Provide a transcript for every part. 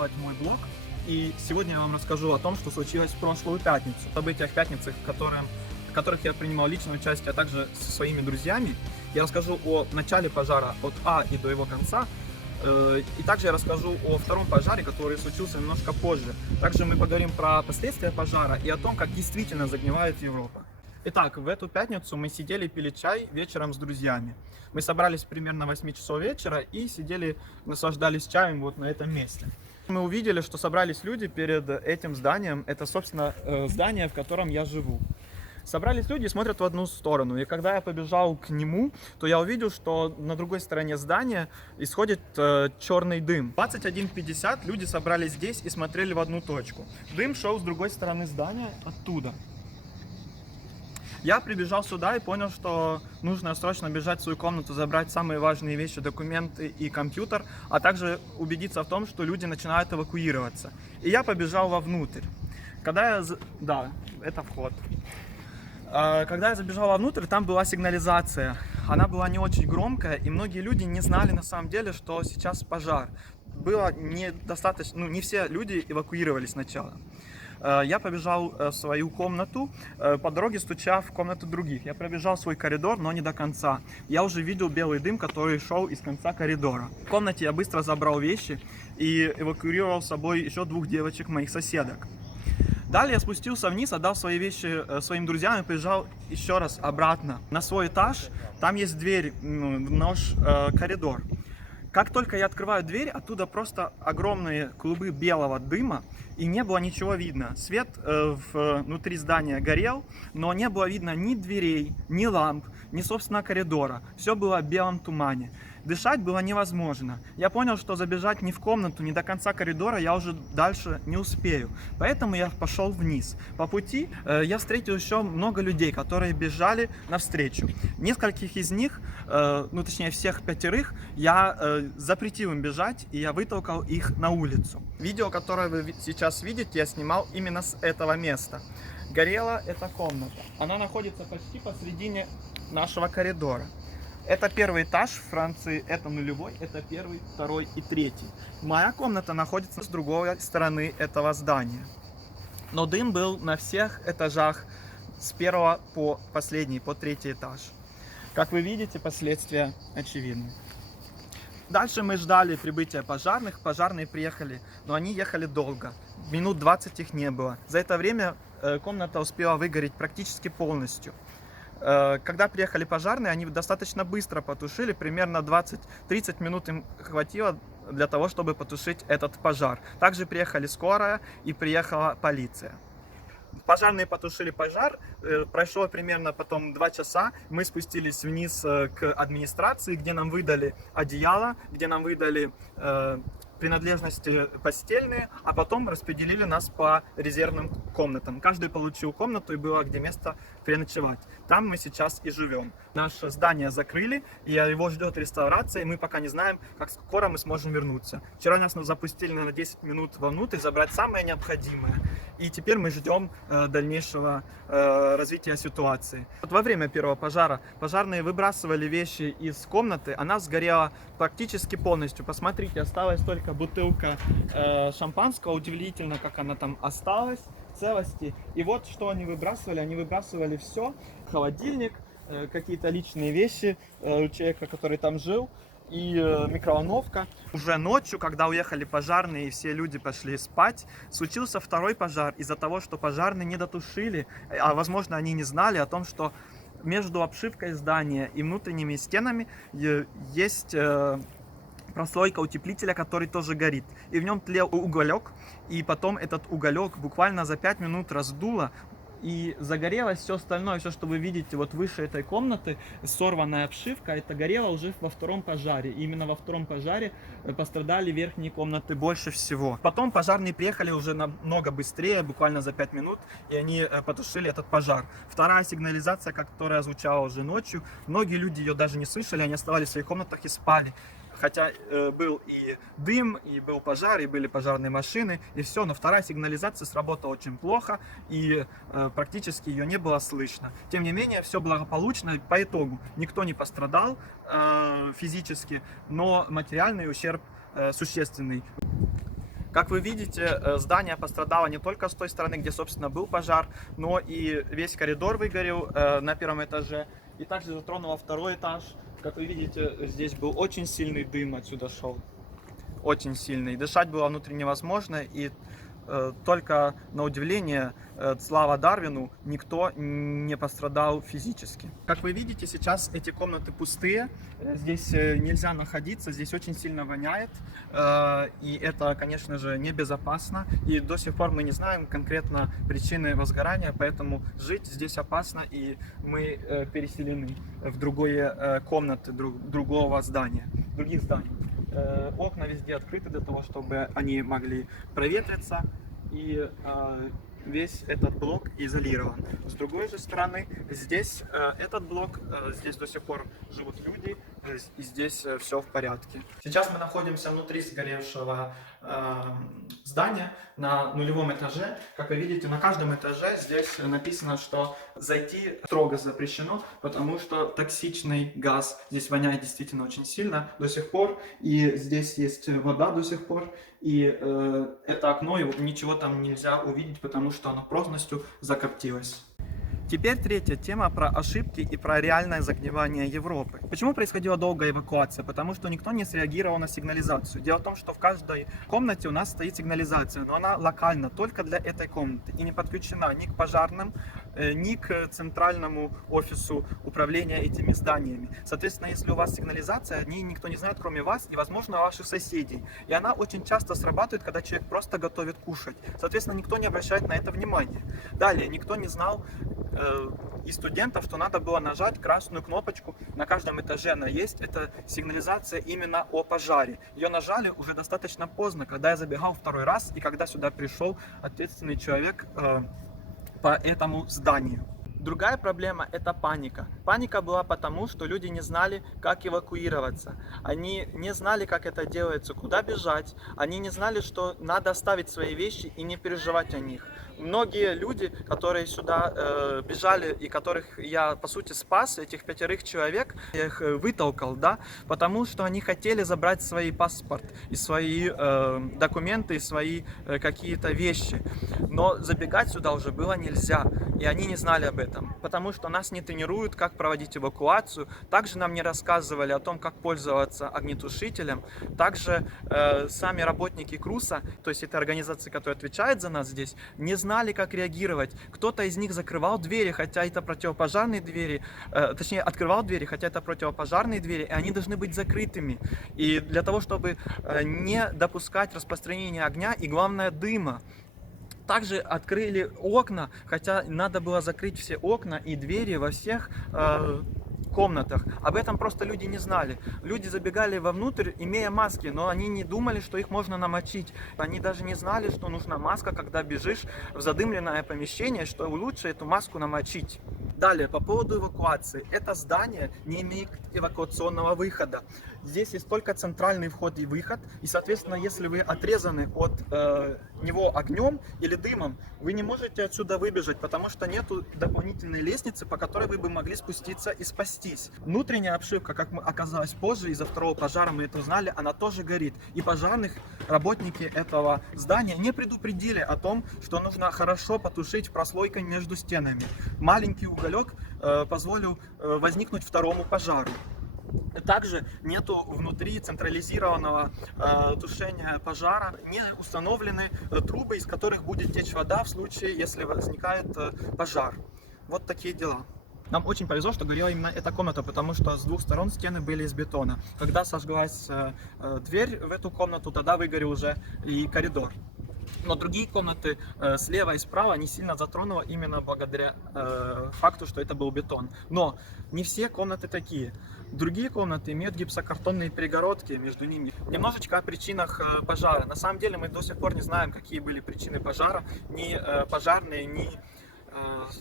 делать мой блог. И сегодня я вам расскажу о том, что случилось в прошлую пятницу. Событиях пятницы, в которых я принимал личное участие, а также со своими друзьями. Я расскажу о начале пожара от А и до его конца. И также я расскажу о втором пожаре, который случился немножко позже. Также мы поговорим про последствия пожара и о том, как действительно загнивает Европа. Итак, в эту пятницу мы сидели, пили чай вечером с друзьями. Мы собрались примерно 8 часов вечера и сидели, наслаждались чаем вот на этом месте. Мы увидели, что собрались люди перед этим зданием. Это, собственно, здание, в котором я живу. Собрались люди и смотрят в одну сторону. И когда я побежал к нему, то я увидел, что на другой стороне здания исходит черный дым. В 21:50 люди собрались здесь и смотрели в одну точку. Дым шел с другой стороны здания, оттуда. Я прибежал сюда и понял, что нужно срочно бежать в свою комнату, забрать самые важные вещи, документы и компьютер, а также убедиться в том, что люди начинают эвакуироваться. И я побежал вовнутрь. Да, это вход. Когда я забежал вовнутрь, там была сигнализация. Она была не очень громкая, и многие люди не знали на самом деле, что сейчас пожар. Было недостаточно, не все люди эвакуировались сначала. Я побежал в свою комнату, по дороге стуча в комнату других. Я пробежал свой коридор, но не до конца. Я уже видел белый дым, который шел из конца коридора. В комнате я быстро забрал вещи и эвакуировал с собой еще 2 девочек, моих соседок. Далее я спустился вниз, отдал свои вещи своим друзьям и побежал еще раз обратно на свой этаж. Там есть дверь в наш коридор. Как только я открываю дверь, оттуда просто огромные клубы белого дыма, и не было ничего видно. Свет внутри здания горел, но не было видно ни дверей, ни ламп, ни, собственно, коридора. Все было в белом тумане. Дышать было невозможно. Я понял, что забежать ни в комнату, ни до конца коридора я уже дальше не успею. Поэтому я пошел вниз. По пути я встретил еще много людей, которые бежали навстречу. Нескольких из них, точнее всех 5, я запретил им бежать, и я вытолкал их на улицу. Видео, которое вы сейчас видите, я снимал именно с этого места. Горела эта комната. Она находится почти посредине нашего коридора. Это первый этаж в Франции, это нулевой, это 1, 2 и 3. Моя комната находится с другой стороны этого здания. Но дым был на всех этажах с 1 по последний, по 3 этаж. Как вы видите, последствия очевидны. Дальше мы ждали прибытия пожарных. Пожарные приехали, но они ехали долго. Минут 20 их не было. За это время комната успела выгореть практически полностью. Когда приехали пожарные, они достаточно быстро потушили, примерно 20-30 минут им хватило для того, чтобы потушить этот пожар. Также приехали скорая и приехала полиция. Пожарные потушили пожар, прошло примерно потом 2 часа, мы спустились вниз к администрации, где нам выдали одеяло, где нам выдали принадлежности постельные, а потом распределили нас по резервным комнатам. Каждый получил комнату и было где место переночевать. Там мы сейчас и живем. Наше здание закрыли, и его ждет реставрация, и мы пока не знаем, как скоро мы сможем вернуться. Вчера нас запустили на 10 минут вовнутрь, забрать самое необходимое. И теперь мы ждем дальнейшего развития ситуации. Вот во время первого пожара пожарные выбрасывали вещи из комнаты, она сгорела практически полностью. Посмотрите, осталась только бутылка шампанского, удивительно, как она там осталась в целости. И вот что они выбрасывали все, холодильник, какие-то личные вещи человека, который там жил, и микроволновка. Уже ночью, когда уехали пожарные и все люди пошли спать, случился второй пожар из-за того, что пожарные не дотушили, а возможно они не знали о том, что между обшивкой здания и внутренними стенами есть прослойка утеплителя, который тоже горит. И в нем тлел уголек, и потом этот уголек буквально за 5 минут раздуло, и загорелось все остальное, все, что вы видите вот выше этой комнаты, сорванная обшивка, это горело уже во втором пожаре. И именно во втором пожаре пострадали верхние комнаты больше всего. Потом пожарные приехали уже намного быстрее, буквально за 5 минут, и они потушили этот пожар. Вторая сигнализация, которая звучала уже ночью, многие люди ее даже не слышали, они оставались в своих комнатах и спали. Хотя был и дым, и был пожар, и были пожарные машины, и все, но вторая сигнализация сработала очень плохо, и практически ее не было слышно. Тем не менее, все благополучно, по итогу никто не пострадал физически, но материальный ущерб существенный. Как вы видите, здание пострадало не только с той стороны, где, собственно, был пожар, но и весь коридор выгорел на первом этаже. И также затронуло второй этаж. Как вы видите, здесь был очень сильный дым, отсюда шел. Очень сильный. Дышать было внутри невозможно. И только на удивление, слава Дарвину, никто не пострадал физически. Как вы видите, сейчас эти комнаты пустые, здесь нельзя находиться, здесь очень сильно воняет, и это, конечно же, небезопасно, и до сих пор мы не знаем конкретно причины возгорания, поэтому жить здесь опасно, и мы переселены в другие комнаты других зданий. Окна везде открыты для того, чтобы они могли проветриться, и весь этот блок изолирован. С другой же стороны, здесь этот блок, здесь до сих пор живут люди, и здесь все в порядке. Сейчас мы находимся внутри сгоревшего здания на нулевом этаже. Как вы видите, на каждом этаже здесь написано, что зайти строго запрещено, потому что токсичный газ здесь воняет действительно очень сильно до сих пор, и здесь есть вода до сих пор, и это окно, и ничего там нельзя увидеть, потому что оно полностью закоптилось. Теперь третья тема про ошибки и про реальное загнивание Европы. Почему происходила долгая эвакуация? Потому что никто не среагировал на сигнализацию. Дело в том, что в каждой комнате у нас стоит сигнализация, но она локальна только для этой комнаты и не подключена ни к пожарным, ни к центральному офису управления этими зданиями. Соответственно, если у вас сигнализация, о ней никто не знает, кроме вас и, возможно, ваших соседей. И она очень часто срабатывает, когда человек просто готовит кушать. Соответственно, никто не обращает на это внимания. Далее, никто не знал и студентов, что надо было нажать красную кнопочку. На каждом этаже она есть. Это сигнализация именно о пожаре. Ее нажали уже достаточно поздно, когда я забегал второй раз и когда сюда пришел ответственный человек по этому зданию. Другая проблема – это паника. Паника была потому, что люди не знали, как эвакуироваться. Они не знали, как это делается, куда бежать. Они не знали, что надо оставить свои вещи и не переживать о них. Многие люди, которые сюда бежали и которых я, по сути, спас, этих 5 человек, я их вытолкал, да, потому что они хотели забрать свой паспорт и свои документы, и свои какие-то вещи. Но забегать сюда уже было нельзя, и они не знали об этом, потому что нас не тренируют, как проводить эвакуацию. Также нам не рассказывали о том, как пользоваться огнетушителем. Также сами работники КРУСа, то есть это организация, которая отвечает за нас здесь, не знали, как реагировать. Кто-то из них закрывал двери, хотя это противопожарные двери, точнее, открывал двери, хотя это противопожарные двери, и они должны быть закрытыми. И для того, чтобы не допускать распространения огня и, главное, дыма. Также открыли окна, хотя надо было закрыть все окна и двери во всех комнатах. Об этом просто люди не знали. Люди забегали вовнутрь, имея маски, но они не думали, что их можно намочить. Они даже не знали, что нужна маска, когда бежишь в задымленное помещение, что лучше эту маску намочить. Далее, по поводу эвакуации. Это здание не имеет эвакуационного выхода. Здесь есть только центральный вход и выход. И, соответственно, если вы отрезаны от него огнем или дымом, вы не можете отсюда выбежать, потому что нету дополнительной лестницы, по которой вы бы могли спуститься и спастись. Внутренняя обшивка, как оказалось позже, из-за второго пожара мы это узнали, она тоже горит. И пожарных работники этого здания не предупредили о том, что нужно хорошо потушить прослойкой между стенами. Маленький уголек позволил возникнуть второму пожару. Также нету внутри централизированного тушения пожара, не установлены трубы, из которых будет течь вода в случае, если возникает пожар. Вот такие дела. Нам очень повезло, что горела именно эта комната, потому что с двух сторон стены были из бетона. Когда сожглась дверь в эту комнату, тогда выгорел уже и коридор. Но другие комнаты слева и справа не сильно затронуло именно благодаря факту, что это был бетон. Но не все комнаты такие. Другие комнаты имеют гипсокартонные перегородки между ними. Немножечко о причинах пожара. На самом деле мы до сих пор не знаем, какие были причины пожара. Ни пожарные, ни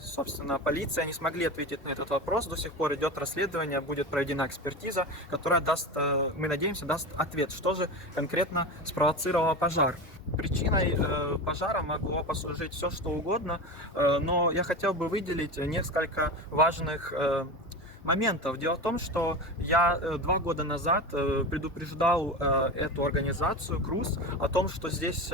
собственно, полиция не смогли ответить на этот вопрос. До сих пор идет расследование, будет проведена экспертиза, которая даст, мы надеемся, даст ответ, что же конкретно спровоцировало пожар. Причиной пожара могло послужить все, что угодно, но я хотел бы выделить несколько важных моментов. Дело в том, что я 2 года назад предупреждал эту организацию КРУС о том, что здесь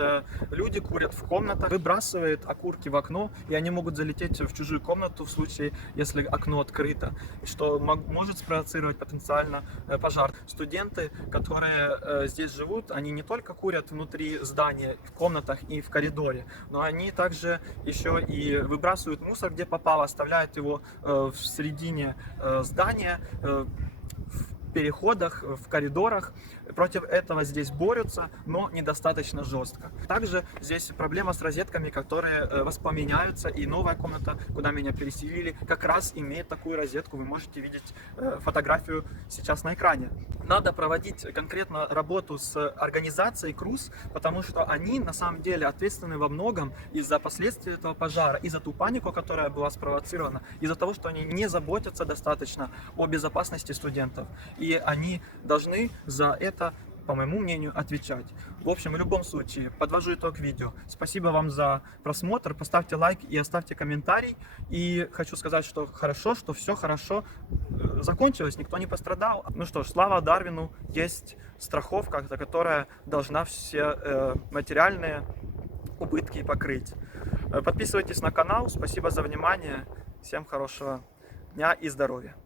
люди курят в комнатах, выбрасывают окурки в окно, и они могут залететь в чужую комнату в случае, если окно открыто, что может спровоцировать потенциально пожар. Студенты, которые здесь живут, они не только курят внутри здания, в комнатах и в коридоре, но они также еще и выбрасывают мусор, где попало, оставляют его в середине здания, в переходах, в коридорах. Против этого здесь борются, но недостаточно жестко. Также здесь проблема с розетками, которые воспламеняются, и новая комната, куда меня переселили, как раз имеет такую розетку. Вы можете видеть фотографию сейчас на экране. Надо проводить конкретно работу с организацией КРУС, потому что они на самом деле ответственны во многом из-за последствий этого пожара, из-за ту панику, которая была спровоцирована, из-за того, что они не заботятся достаточно о безопасности студентов. И они должны за это, по моему мнению, отвечать. В общем, в любом случае, подвожу итог видео. Спасибо вам за просмотр, поставьте лайк и оставьте комментарий. И хочу сказать, что хорошо, что все хорошо закончилось, никто не пострадал. Ну что ж, слава Дарвину, есть страховка, которая должна все материальные убытки покрыть. Подписывайтесь на канал, спасибо за внимание, всем хорошего дня и здоровья.